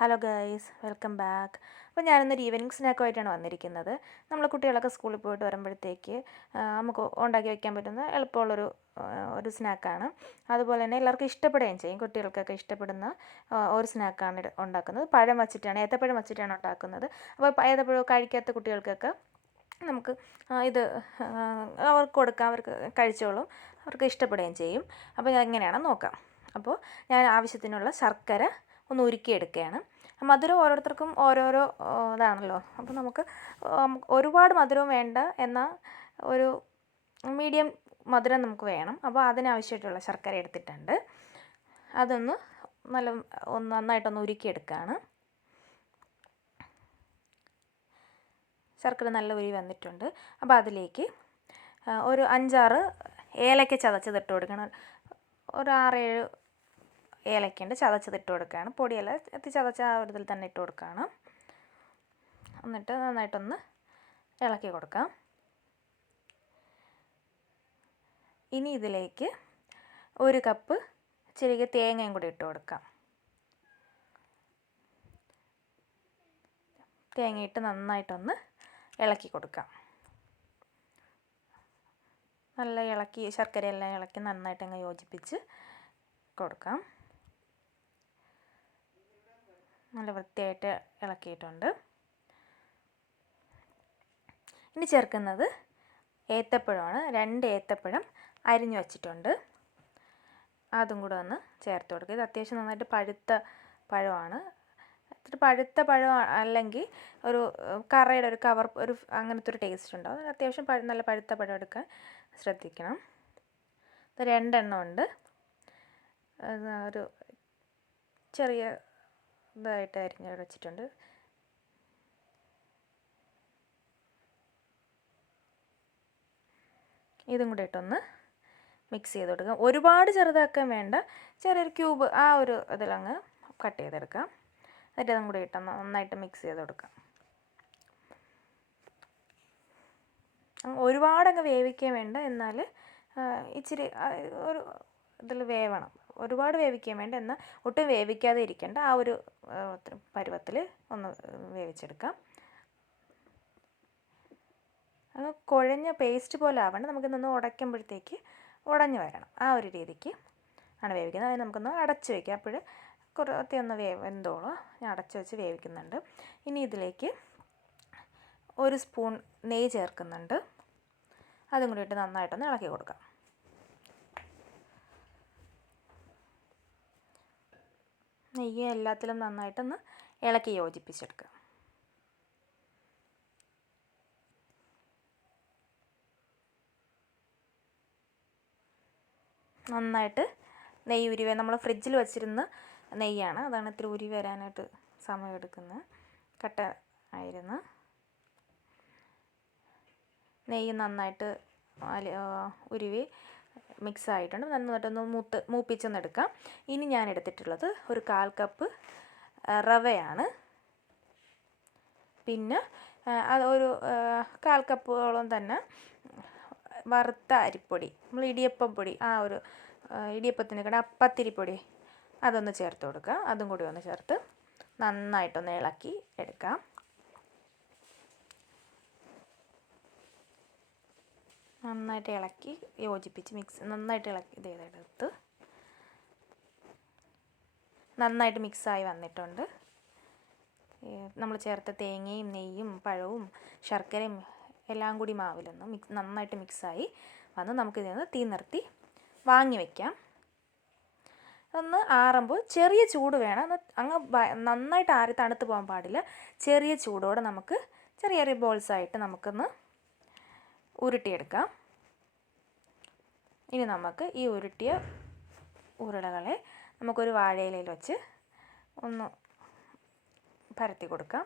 Hello guys, welcome back. അപ്പോൾ ഞാനിന്നൊരു evening സ്നാക്കുമായിട്ടാണ് വന്നിരിക്കുന്നത്. നമ്മൾ കുട്ടികളൊക്കെ സ്കൂളിൽ പോയിട്ട് വരുമ്പോഴത്തേക്ക് നമുക്ക് ഉണ്ടാക്കി വയ്ക്കാൻ പറ്റുന്ന എളുപ്പമുള്ളൊരു സ്നാക്കാണ്. അതുപോലെ തന്നെ എല്ലാവർക്കും ഇഷ്ടപ്പെടുകയും ചെയ്യും. കുട്ടികൾക്കൊക്കെ ഇഷ്ടപ്പെടുന്ന ഒരു സ്നാക്കാണ് ഉണ്ടാക്കുന്നത്. ഏത്തപ്പഴം വച്ചിട്ടാണ് ഉണ്ടാക്കുന്നത്. അപ്പോൾ ഏത്തപ്പഴം കഴിക്കാത്ത കുട്ടികൾക്കൊക്കെ നമുക്ക് ഇത് അവർക്ക് കൊടുക്കാം. അവർക്ക് കഴിച്ചോളും, അവർക്ക് ഇഷ്ടപ്പെടുകയും ചെയ്യും. അപ്പോൾ എങ്ങനെയാണെന്ന് നോക്കാം. അപ്പോൾ ഞാൻ ആവശ്യത്തിനുള്ള ശർക്കര ഒന്ന് ഉരുക്കിയെടുക്കുകയാണ്. മധുരം ഓരോരുത്തർക്കും ഓരോരോ ഇതാണല്ലോ. അപ്പോൾ നമുക്ക് ഒരുപാട് മധുരവും വേണ്ട, എന്നാൽ ഒരു മീഡിയം മധുരം നമുക്ക് വേണം. അപ്പോൾ അതിനാവശ്യമായിട്ടുള്ള ശർക്കര എടുത്തിട്ടുണ്ട്. അതൊന്ന് നന്നായിട്ടൊന്ന് ഉരുക്കിയെടുക്കുകയാണ്. ശർക്കര നല്ല ഉരുകി വന്നിട്ടുണ്ട്. അപ്പോൾ അതിലേക്ക് ഒരു 5-6 ഏലക്ക ചതച്ചതിട്ട് കൊടുക്കണം. ഒരു 6-7 ഏലക്കയുണ്ട്, ചതച്ചതിട്ട് കൊടുക്കുകയാണ്. പൊടിയല്ല, ചതച്ച ആ ഒരു ഇതിൽ തന്നെ ഇട്ട് കൊടുക്കുകയാണ്. എന്നിട്ട് നന്നായിട്ടൊന്ന് ഇളക്കി കൊടുക്കാം. ഇനി ഇതിലേക്ക് 1 കപ്പ് ചെറിയ തേങ്ങയും കൂടി ഇട്ട് കൊടുക്കാം. തേങ്ങയിട്ട് നന്നായിട്ടൊന്ന് ഇളക്കി കൊടുക്കാം. നല്ല ഇളക്കി, ശർക്കരയെല്ലാം ഇളക്കി നന്നായിട്ടങ്ങ് യോജിപ്പിച്ച് കൊടുക്കാം. നല്ല വൃത്തിയായിട്ട് ഇളക്കിയിട്ടുണ്ട്. ഇനി ചേർക്കുന്നത് ഏത്തപ്പഴമാണ്. 2 ഏത്തപ്പഴം അരിഞ്ഞു വച്ചിട്ടുണ്ട്. അതും കൂടെ ഒന്ന് ചേർത്ത് കൊടുക്കുക. ഇത് അത്യാവശ്യം നന്നായിട്ട് പഴുത്ത പഴമാണ്. പഴുത്ത പഴം അല്ലെങ്കിൽ ഒരു കറയുടെ ഒരു കവർ അങ്ങനത്തെ ഒരു ടേസ്റ്റ് ഉണ്ടാവും. അത്യാവശ്യം നല്ല പഴുത്ത പഴം എടുക്കാൻ ശ്രദ്ധിക്കണം. ഇത് 2 എണ്ണം ഉണ്ട്. ഒരു ചെറിയ ഇതായിട്ട് അരിഞ്ഞ് വെച്ചിട്ടുണ്ട്. ഇതും കൂടെ ഇട്ടൊന്ന് മിക്സ് ചെയ്ത് കൊടുക്കാം. ഒരുപാട് ചെറുതാക്കാൻ വേണ്ട, ചെറിയൊരു ക്യൂബ് ആ ഒരു ഇതിലങ്ങ് കട്ട് ചെയ്തെടുക്കാം. എന്നിട്ട് അതും കൂടി ഇട്ട് നന്നായിട്ട് മിക്സ് ചെയ്ത് കൊടുക്കാം. ഒരുപാടങ്ങ് വേവിക്കാൻ വേണ്ട, എന്നാൽ ഇച്ചിരി ഒരു ഇതിൽ വേവണം. ഒരുപാട് വേവിക്കാൻ വേണ്ട, എന്നാൽ ഒട്ടും വേവിക്കാതെ ഇരിക്കേണ്ട. ആ ഒരു പരുവത്തിൽ ഒന്ന് വേവിച്ചെടുക്കാം. അങ്ങ് കുഴഞ്ഞ പേസ്റ്റ് പോലെ ആവണ്ട. നമുക്കിതൊന്ന് ഉടയ്ക്കുമ്പോഴത്തേക്ക് ഉടഞ്ഞു വരണം. ആ ഒരു രീതിക്ക് ആണ് വേവിക്കുന്നത്. അത് നമുക്കൊന്ന് അടച്ച് വയ്ക്കാം. അപ്പോൾ കുറച്ച് ഒന്ന് വെന്തോളം ഞാൻ അടച്ച് വെച്ച് വേവിക്കുന്നുണ്ട്. ഇനി ഇതിലേക്ക് 1 സ്പൂൺ നെയ്യ് ചേർക്കുന്നുണ്ട്. അതും കൂടി ഇട്ട് നന്നായിട്ടൊന്ന് ഇളക്കി കൊടുക്കാം. നെയ്യ് എല്ലാത്തിലും നന്നായിട്ടൊന്ന് ഇളക്കി യോജിപ്പിച്ചെടുക്കുക. നന്നായിട്ട് നെയ്യ് ഉരുവ, നമ്മൾ ഫ്രിഡ്ജിൽ വെച്ചിരുന്ന നെയ്യാണ്. അതാണ് ഇത്തിരി ഉരുവി വരാനായിട്ട് സമയമെടുക്കുന്നത്. കട്ട ആയിരുന്നു. നെയ്യ് നന്നായിട്ട് ഉരുവി മിക്സ് ആയിട്ടുണ്ട്. നന്നായിട്ടൊന്ന് മൂപ്പിച്ചൊന്നെടുക്കാം. ഇനി ഞാൻ എടുത്തിട്ടുള്ളത് ഒരു 1/4 കപ്പ് റവയാണ്. പിന്നെ അത് ഒരു 1/4 കപ്പോളം തന്നെ വറുത്ത അരിപ്പൊടി, നമ്മൾ ഇടിയപ്പം പൊടി, ആ ഒരു ഇടിയപ്പത്തിന് കൂടെ പത്തിരിപ്പൊടി, അതൊന്ന് ചേർത്ത് കൊടുക്കുക. അതും കൂടി ഒന്ന് ചേർത്ത് നന്നായിട്ടൊന്ന് ഇളക്കി എടുക്കാം. നന്നായിട്ട് ഇളക്കി യോജിപ്പിച്ച് നന്നായിട്ട് ഇളക്കി ചെയ്തെടുത്ത് നന്നായിട്ട് മിക്സായി വന്നിട്ടുണ്ട്. നമ്മൾ ചേർത്ത തേങ്ങയും നെയ്യും പഴവും ശർക്കരയും എല്ലാം കൂടി മാവിലൊന്ന് നന്നായിട്ട് മിക്സായി വന്ന് നമുക്കിതിൽ നിന്ന് തീ നിർത്തി വാങ്ങി വയ്ക്കാം. ഒന്ന് ആറുമ്പോൾ ചെറിയ ചൂട് വേണം. അങ്ങ് നന്നായിട്ട് തണുത്ത് പോകാൻ പാടില്ല. ചെറിയ ചൂടോടെ നമുക്ക് ചെറിയ ചെറിയ ബോൾസായിട്ട് നമുക്കൊന്ന് ഉരുട്ടിയെടുക്കാം. ഇനി നമുക്ക് ഈ ഉരുട്ടിയ ഉരുളകളെ നമുക്കൊരു വാഴയിലയിൽ വെച്ച് ഒന്ന് പരത്തി കൊടുക്കാം.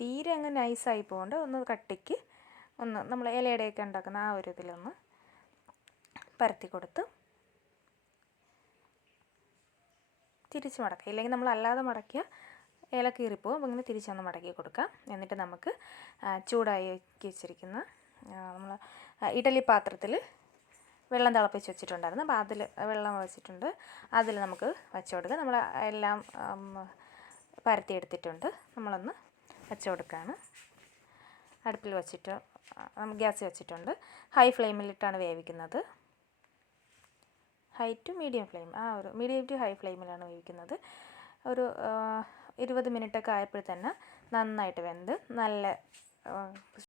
തീരെ അങ്ങ് നൈസായി പോകണ്ട, ഒന്ന് കട്ടിക്ക് ഒന്ന് നമ്മൾ ഇലയുടെയൊക്കെ ഉണ്ടാക്കുന്ന ആ ഒരു ഇതിലൊന്ന് പരത്തി കൊടുത്ത് തിരിച്ച് മടക്കുക. ഇല്ലെങ്കിൽ നമ്മൾ അല്ലാതെ മടക്കിയാൽ ഇല കീറിപ്പോവും. അപ്പോൾ ഇങ്ങനെ തിരിച്ചൊന്ന് മടക്കി കൊടുക്കാം. എന്നിട്ട് നമുക്ക് ചൂടാക്കി വെച്ചിരിക്കുന്ന നമ്മൾ ഇഡലി പാത്രത്തിൽ വെള്ളം തിളപ്പിച്ച് വെച്ചിട്ടുണ്ടായിരുന്നു. അപ്പോൾ അതിൽ വെള്ളം വെച്ചിട്ടുണ്ട്, അതിൽ നമുക്ക് വെച്ച് കൊടുക്കാം. നമ്മൾ എല്ലാം പരത്തിയെടുത്തിട്ടുണ്ട്. നമ്മളൊന്ന് വെച്ച് കൊടുക്കുകയാണ്. അടുപ്പിൽ വെച്ചിട്ട് ഗ്യാസ് വെച്ചിട്ടുണ്ട്. ഹൈ ഫ്ലെയിമിലിട്ടാണ് വേവിക്കുന്നത്. High to medium flame, medium to high ഫ്ലെയിമിലാണ് വേവിക്കുന്നത്. ഒരു 20 മിനിറ്റൊക്കെ ആയപ്പോൾ തന്നെ നന്നായിട്ട് വെന്ത് നല്ല